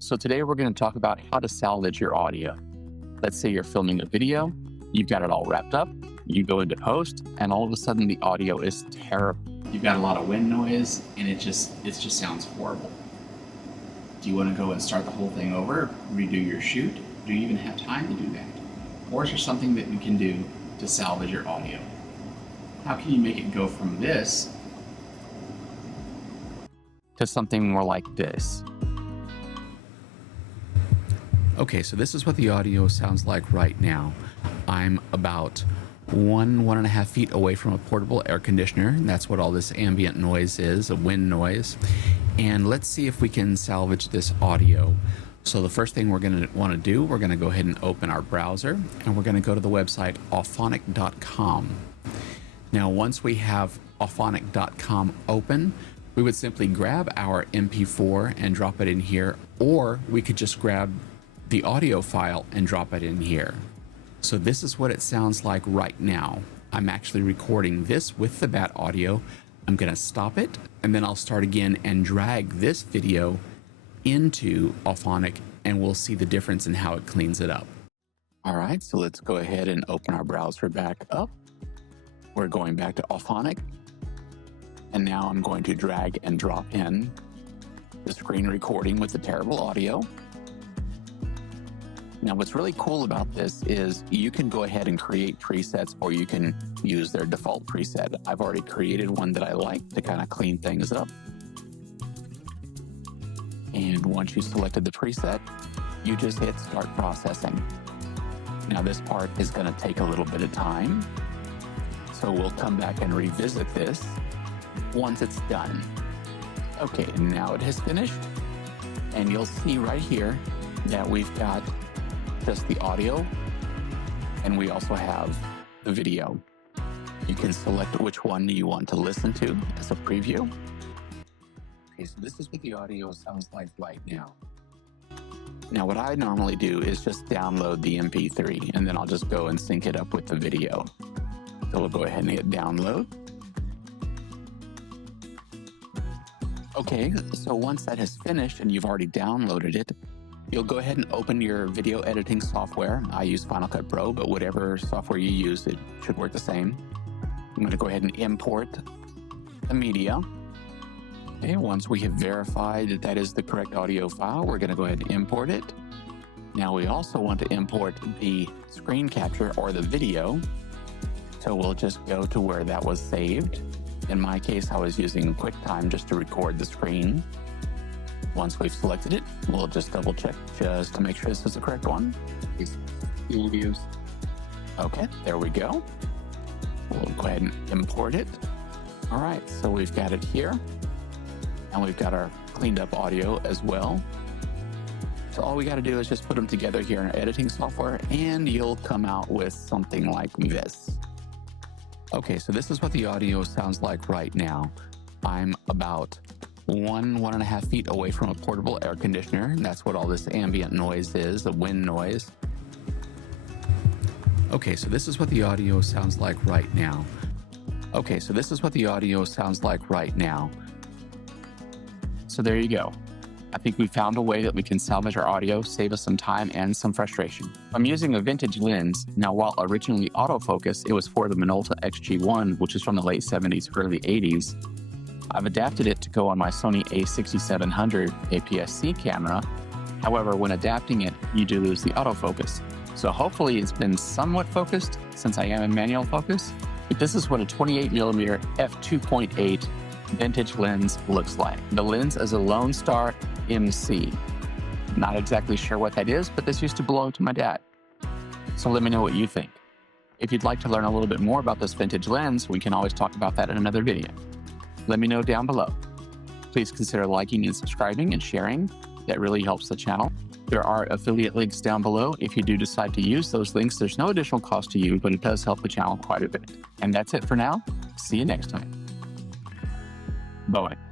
So today we're going to talk about how to salvage your audio. Let's say you're filming a video, you've got it all wrapped up, you go into post, and all of a sudden the audio is terrible. You've got a lot of wind noise, and it just sounds horrible. Do you want to go and start the whole thing over, redo your shoot? Do you even have time to do that? Or is there something that you can do to salvage your audio? How can you make it go from this to something more like this? Okay, so this is what the audio sounds like right now. I'm about 1.5 feet away from a portable air conditioner, and that's what all this ambient noise is, a wind noise. And let's see if we can salvage this audio. So the first thing we're going to want to do, we're going to go ahead and open our browser, and we're going to go to the website auphonic.com. Now, once we have auphonic.com open, we would simply grab our MP4 and drop it in here, or we could just grab the audio file and drop it in here. So this is what it sounds like right now. I'm actually recording this with the bat audio. I'm going to stop it, and then I'll start again and drag this video into Auphonic, and we'll see the difference in how it cleans it up. All right, so let's go ahead and open our browser back up. We're going back to Auphonic, and now I'm going to drag and drop in the screen recording with the terrible audio. Now, what's really cool about this is you can go ahead and create presets, or you can use their default preset. I've already created one that I like to kind of clean things up. And once you selected the preset, you just hit start processing. Now, this part is going to take a little bit of time, so we'll come back and revisit this once it's done. Okay, now it has finished, and you'll see right here that we've got just the audio, and we also have the video. You can select which one you want to listen to as a preview. Okay, so this is what the audio sounds like right now. Now, what I normally do is just download the MP3, and then I'll just go and sync it up with the video. So we'll go ahead and hit download. Okay, so once that has finished and you've already downloaded it, you'll go ahead and open your video editing software. I use Final Cut Pro, but whatever software you use, it should work the same. I'm going to go ahead and import the media. Okay, once we have verified that that is the correct audio file, we're going to go ahead and import it. Now, we also want to import the screen capture or the video. So we'll just go to where that was saved. In my case, I was using QuickTime just to record the screen. Once we've selected it, we'll just double check just to make sure this is the correct one. Okay, there we go. We'll go ahead and import it. All right, so we've got it here, and we've got our cleaned up audio as well. So all we got to do is just put them together here in our editing software, and you'll come out with something like this. Okay, so this is what the audio sounds like right now. I'm about 1.5 feet away from a portable air conditioner, and that's what all this ambient noise is, the wind noise. Okay, so this is what the audio sounds like right now. Okay, so this is what the audio sounds like right now. So there you go. I think we found a way that we can salvage our audio, save us some time and some frustration. I'm using a vintage lens. Now, while originally autofocus, it was for the Minolta XG1, which is from the late 70s, early 80s. I've adapted it to go on my Sony a6700 APS-C camera. However, when adapting it, you do lose the autofocus. So hopefully it's been somewhat focused since I am in manual focus. But this is what a 28mm f2.8 vintage lens looks like. The lens is a Lone Star MC. Not exactly sure what that is, but this used to belong to my dad. So let me know what you think. If you'd like to learn a little bit more about this vintage lens, we can always talk about that in another video. Let me know down below. Please consider liking and subscribing and sharing. That really helps the channel. There are affiliate links down below. If you do decide to use those links, there's no additional cost to you, but it does help the channel quite a bit. And that's it for now. See you next time. Bye-bye.